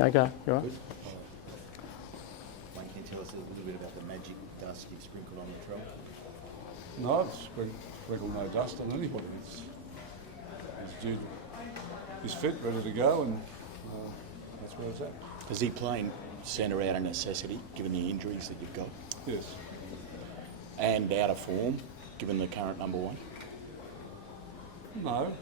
Okay, go. You're right. Good. Wayne, can you tell us a little bit about the magic dust you've sprinkled on the trail? No, I've sprinkled no dust on anybody. He's fit, ready to go, and that's where it's at. Is he playing centre out of necessity, given the injuries that you've got? Yes. And out of form, given the current number one? No.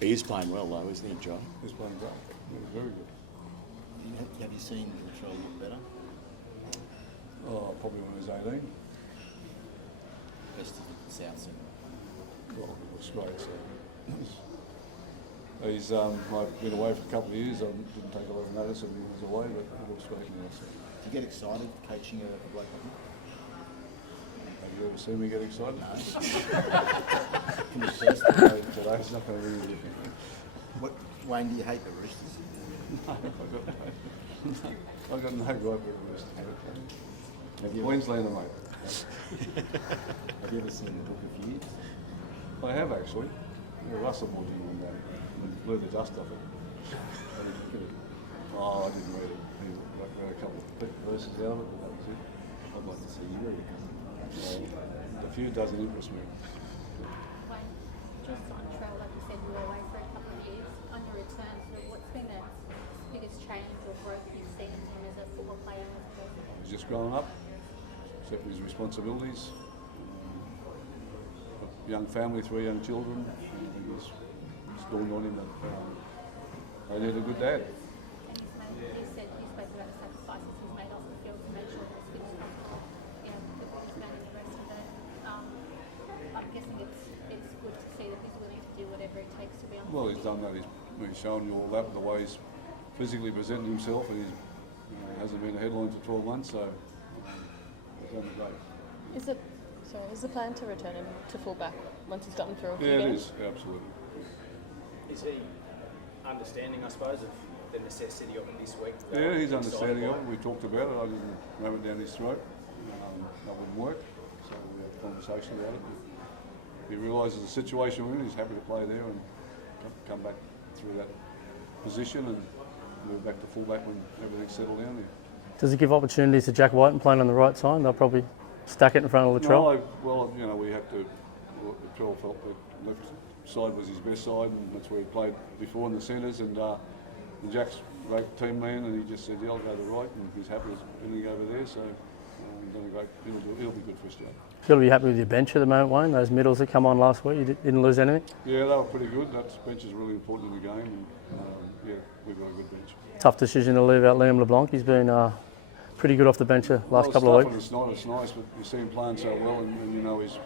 He is playing well though, isn't he, Joe? He's playing great. He's very good. Have you seen Latrell look better? Oh, probably when he was 18. Best of the South Centre. Well, it looks great. So. I've been away for a couple of years. I didn't take a lot of notice when he was away, but it looks great now. So. Do you get excited coaching a bloke like him? Have you ever seen me get excited? No. From the first day today's not going to really be. What, Wayne, do you hate the Roosters? No, I've got no gripe with the Roosters. Have you Queenslander, mate. Have you ever seen the Book of Years? I have actually. Russell Moore did one day and blew the dust off it. Oh, I didn't read it. He read a couple of verses out of it, but that was it. I'd like to see you read it. A few doesn't interest me. Wayne, just on trail, like you said, you were away for a couple of years. On your return, so what's been the biggest change or growth you've seen in him as a football player and as a person? He's just grown up, accepted his responsibilities. Young family, 3 young children. It's dawned on him that they need a good dad. You said you spoke about the sacrifices he's made off the field to make sure that he's fit as possible. You know, the man and the rest of it. I'm guessing it's good to see that he's willing to do whatever it takes to be on the Well, field. he's done that. He's shown you all that with the way he's physically presented himself, and he's hasn't been a headline for 12 months, so he's done great. Is the plan to return him to fullback once he's gotten through a few Yeah, it games? is, absolutely. Is he understanding, I suppose, of the necessity of it this week? Yeah, he's understanding of it. We talked about it. I didn't ram it down his throat. That wouldn't work, so we had a conversation about it. He realises the situation we're in. He's happy to play there and come back through that position and move back to fullback when everything's settled down there. Does it give opportunities to Jack White and playing on the right side? They'll probably stack it in front of Latrell. No, well, we had to. Latrell felt the left side was his best side, and that's where he played before in the centres. And Jack's a great team man, and he just said, "Yeah, I'll go to the right," and he's happy with anything over there. So he's done a great. He'll be good for us, Joe. You've got to be happy with your bench at the moment, Wayne. Those middles that come on last week, you didn't lose anything. Yeah, they were pretty good. That bench is really important in the game, and yeah, we've got a good bench. Tough decision to leave out Liam LeBlanc. He's been pretty good off the bench the last couple of weeks. It's nice, but you see him playing so well, and you know he's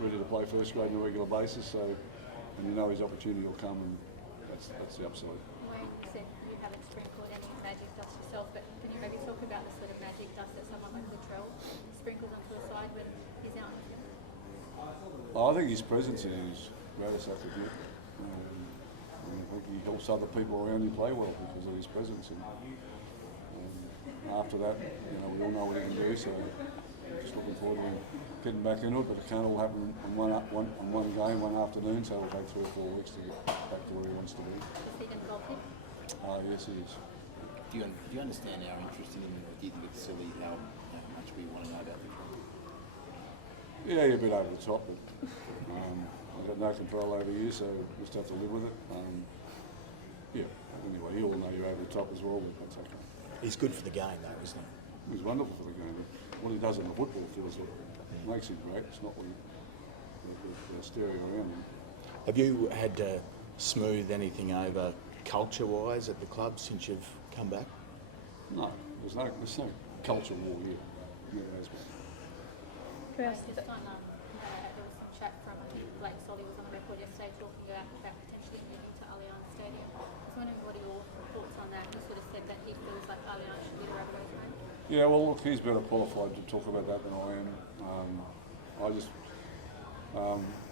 ready to play first grade on a regular basis. So, and you know his opportunity will come, and that's the upside. Wayne, you said you haven't sprinkled any magic dust yourself, but can you maybe talk about the sort of magic dust that someone like Latrell sprinkles onto a side when he's out? I think his presence is greatest attribute. I think he helps other people around him play well because of his presence. And after that, we all know what he can do. So just looking forward to him getting back into it. But it can't all happen on one game, one afternoon. So it'll take 3 or 4 weeks to get back to where he wants to be. Is he involved in? Yes, he is. Do you understand our interest in him, or do you think it's silly how much we want to know about the club? Yeah, you're a bit over the top, but I've got no control over you, so we just have to live with it. Yeah, anyway, you all know you're over the top as well, but that's okay. He's good for the game, though, isn't he? He's wonderful for the game. What he does on the football field is what makes him great. It's not what the stereo around him. Have you had to smooth anything over culture-wise at the club since you've come back? No, there's no culture war here. Never has been. Just on, there was some chat from, I think Blake Solly was on the record yesterday talking about potentially moving to Allianz Stadium. I was wondering what are your thoughts on that? He sort of said that he feels like Allianz should be the Rabbitohs home. Yeah, well, look, he's better qualified to talk about that than I am. I just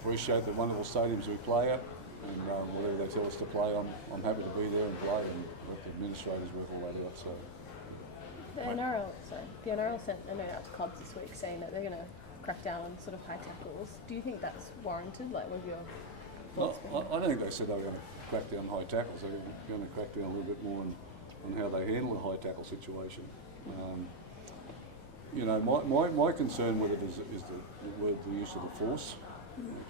appreciate the wonderful stadiums we play at, and whatever they tell us to play, I'm happy to be there and play, and let the administrators work all that out. So. The NRL sent a note out to clubs this week saying that they're going to crack down on sort of high tackles. Do you think that's warranted? Like, with your thoughts? I don't think they said they were going to crack down high tackles. They're going to crack down a little bit more on how they handle a high tackle situation. You know, my concern with it is the use of the force.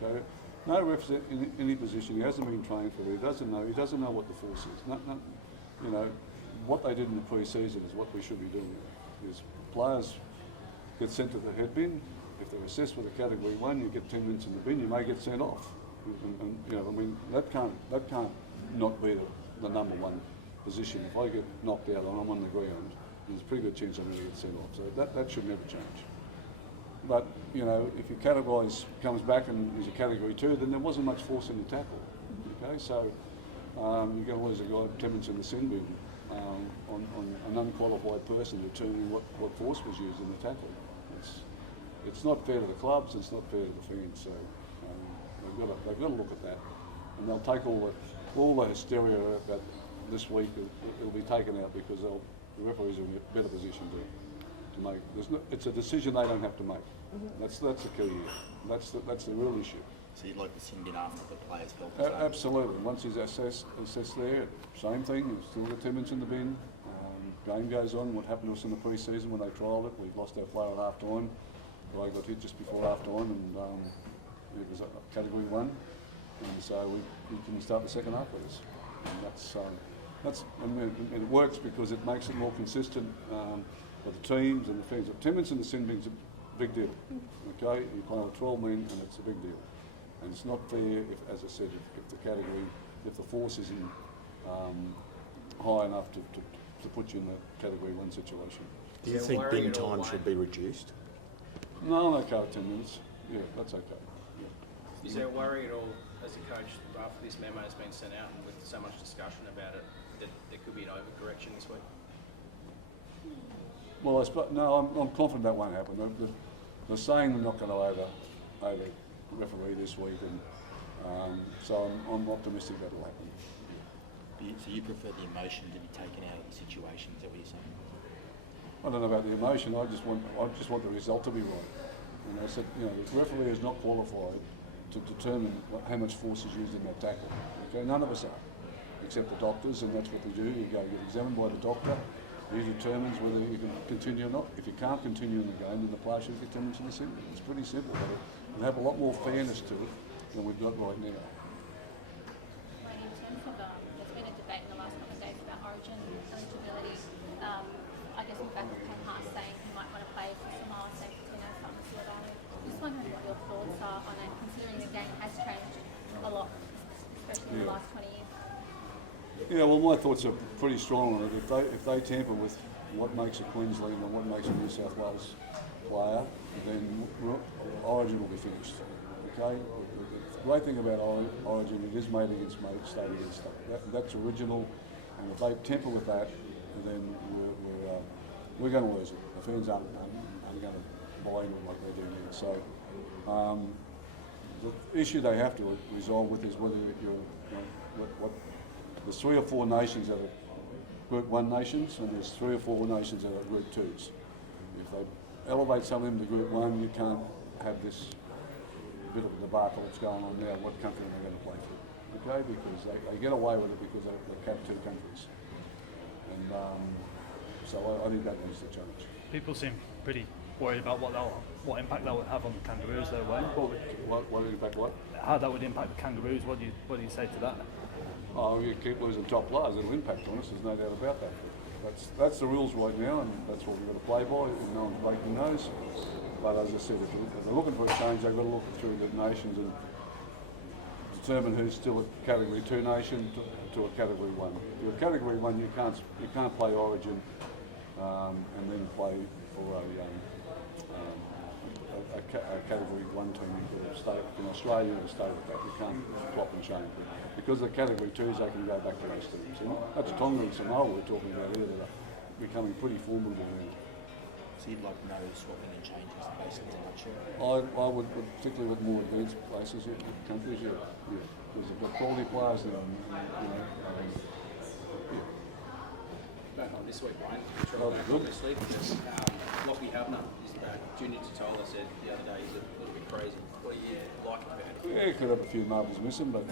Okay, no ref's in any position. He hasn't been trained for it. He doesn't know. He doesn't know what the force is. You know, what they did in the pre-season is what we should be doing. Is players get sent to the head bin. If they're assessed with a category 1, you get 10 minutes in the bin. You may get sent off. And you know, I mean, that can't not be the number one position. If I get knocked out and I'm on the ground, there's a pretty good chance I'm going to get sent off. So that should never change. But you know, if your category comes back and is a category 2, then there wasn't much force in the tackle. Okay, so you're going to lose a guy 10 minutes in the sin bin on an unqualified person determining what force was used in the tackle. It's not fair to the clubs. It's not fair to the fans. So they've got to look at that, and they'll take all the hysteria about this week. It'll be taken out because the referees are in a better position to make. It's a decision they don't have to make. That's the key here. That's the real issue. So you'd like the sin bin after the players felt Absolutely. Once he's assessed there, same thing. He's still got 10 minutes in the bin. Game goes on. What happened to us in the pre-season when they trialled it? We lost our player at half time. I got hit just before half time, and it was a category 1, and so we couldn't start the second half with us. And and it works because it makes it more consistent for the teams and the fans. 10 minutes in the sin bin's a big deal. Okay, you play with 12 men, and it's a big deal. And it's not fair, as I said, if the force isn't high enough to put you in a category 1 situation. Do you think bin time should be reduced? No, I'm okay with 10 minutes. Yeah, that's okay. Yeah. Is there a worry at all as a coach after this memo has been sent out and with so much discussion about it that there could be an overcorrection this week? Well, I'm confident that won't happen. They're saying they're not going to over referee this week, and so I'm optimistic that will happen. So you prefer the emotion to be taken out of the situation? Is that what you're saying? I don't know about the emotion. I just want the result to be right. And I said, you know, the referee is not qualified to determine how much force is used in that tackle. Okay, none of us are, except the doctors, and that's what they do. You go get examined by the doctor. He determines whether you can continue or not. If you can't continue in the game, then the player should get 10 minutes in the sin bin. It's pretty simple, but it'll have a lot more fairness to it than we've got right now. In terms of, there's been a debate in the last couple of days about origin eligibility. I guess in fact, Ken Hart saying he might want to play for Samoa, say for Tino, just wondering what your thoughts are on it, considering the game has changed a lot, especially in the last 20 years. Yeah, well, my thoughts are pretty strong on it. If they tamper with what makes a Queensland and what makes a New South Wales player, then Origin will be finished. Okay. The great thing about Origin, it is made against mate, state against state. That's original, and if they tamper with that, then we're going to lose it. The fans aren't going to buy into what they're doing here. So the issue they have to resolve with is whether there's 3 or 4 nations that are Group 1 nations, and there's 3 or 4 nations that are Group 2s. If they elevate some of them to Group 1, you can't have this bit of a debacle that's going on now. What country are they going to play for? Okay, because they get away with it because they're capped 2 countries. And so I think that needs to change. People seem pretty worried about what impact that would have on the Kangaroos, though, won't it? What impact what? How that would impact the Kangaroos? What do you say to that? Oh, you keep losing top players, it'll impact on us. There's no doubt about that. That's the rules right now, and that's what we've got to play by. And no one's breaking those. But as I said, if they're looking for a change, they've got to look through the nations and determine who's still a Category 2 nation to a Category 1. If you're a Category 1, you can't play Origin and then play for a Category 1 team in Australia or stay with that. You can't swap and change. Because they're Category 2s, they can go back to those teams. And that's Tonga and Samoa we're talking about here that are becoming pretty formidable now. So you'd like no swapping and changes basically in a nutshell? I would, particularly with more advanced places, countries, yeah. Because they've got quality players there. Back on this week, Wayne, obviously, Lockie Havner, Junior Totola said the other day he's a little bit crazy. What do you like about it? Yeah, he could have a few marbles missing, but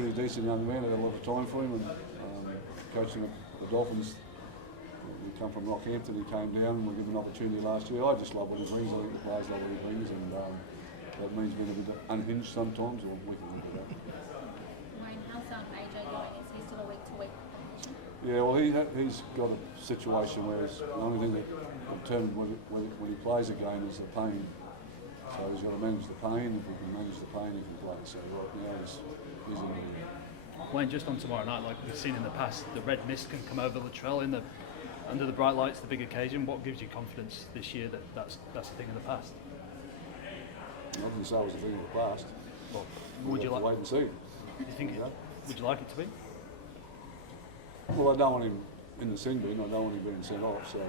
pretty decent young man. I had a lot of time for him, and coaching the Dolphins. He come from Rockhampton. He came down and we gave him an opportunity last year. I just love what he brings. I think the players love what he brings, and that means being a bit unhinged sometimes, or we can live with that. Wayne, how's AJ going? Is he still a week-to-week competition? Yeah, well, he's got a situation where the only thing that determines when he plays a game is the pain. So he's got to manage the pain. If he can manage the pain, he can play. So right now he's in the... Wayne, just on tomorrow night, like we've seen in the past, the red mist can come over Latrell under the bright lights, the big occasion. What gives you confidence this year that that's a thing in the past? I didn't say it was a thing of the past. Well, We'll have to wait and see. Do you think? Would you like it to be? Well, I don't want him in the sin bin. I don't want him being sent off. So,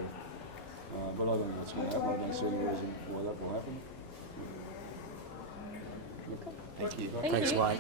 but I don't think that's going to happen. I don't see any reason why that will happen. Thank you. Thank Thanks, you. Wayne.